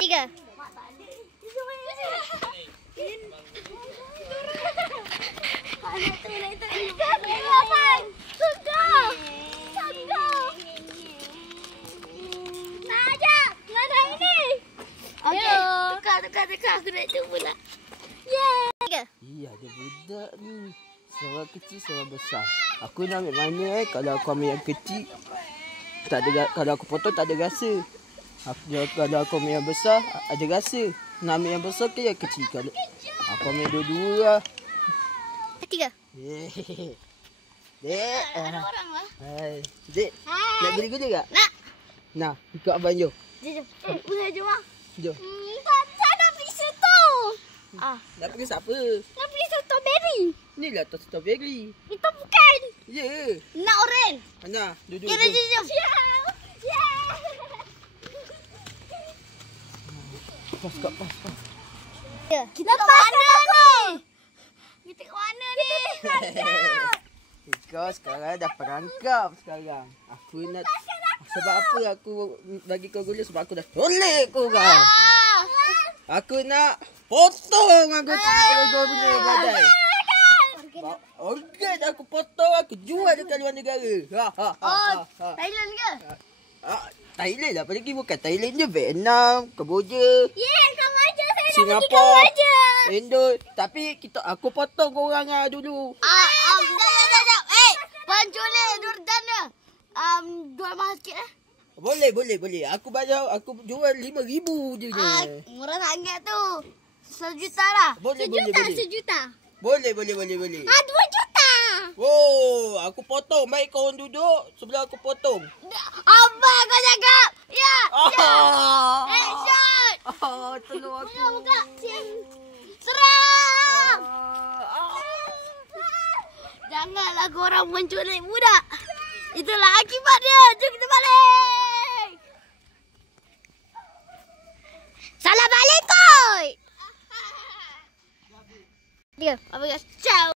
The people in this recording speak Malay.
Tiga. Tukar. Aku nak cuba pula. Tiga. Iya, ada budak ni. Seorang kecil, seorang besar. Aku nak ambil mana kalau aku ambil yang kecil, tak ada, kalau aku potong tak ada rasa. Kalau aku ambil yang besar, ada rasa. Nak ambil yang besar ke yang kecil? Kalau aku ambil dua-dua lah. Tiga. Dek. Ada orang lah. Hai. Dek, nak guna-guna tak? Nak. Nah, ikut abang jom. Jom. Jom lah. Jom. Saya nak pergi soto. Nak pergi siapa? Nak pergi strawberry. Ni lah tas strawberry. Itu bukan. Ya. Yeah. Nak oren. Nah, duduk. Jom. Pas. Kita ke mana ni? Kita ke mana ni? Kau sekarang dah perangkap sekarang. Aku nak... Sebab apa aku bagi kau gula? Sebab aku dah tolek kau orang. Aku nak potong aku kau punya gadai. Organ aku potong, aku jual dekat luar negara. Thailand ke? Thailand lah. Apalagi bukan Thailand je. Vietnam, Kamboja, Kamboja. Saya nak pergi Singapura, Kamboja. Indo. Tapi aku potong korang dulu. Sekejap. Panculik Durdana. Jual mahal sikit Boleh. Aku jual 5,000 je. Murah sangat tu. 1 juta lah. Boleh. Sejuta. Boleh. 2 juta. Oh, aku potong. Baik kau orang duduk sebelah aku potong. Apa kau cakap? Ya. Headshot. Tolong aku. Buka. Serang. Janganlah korang menculik budak. Itulah akibatnya. Jom kita balik. Assalamualaikum. Dia, apa ya? Ciao.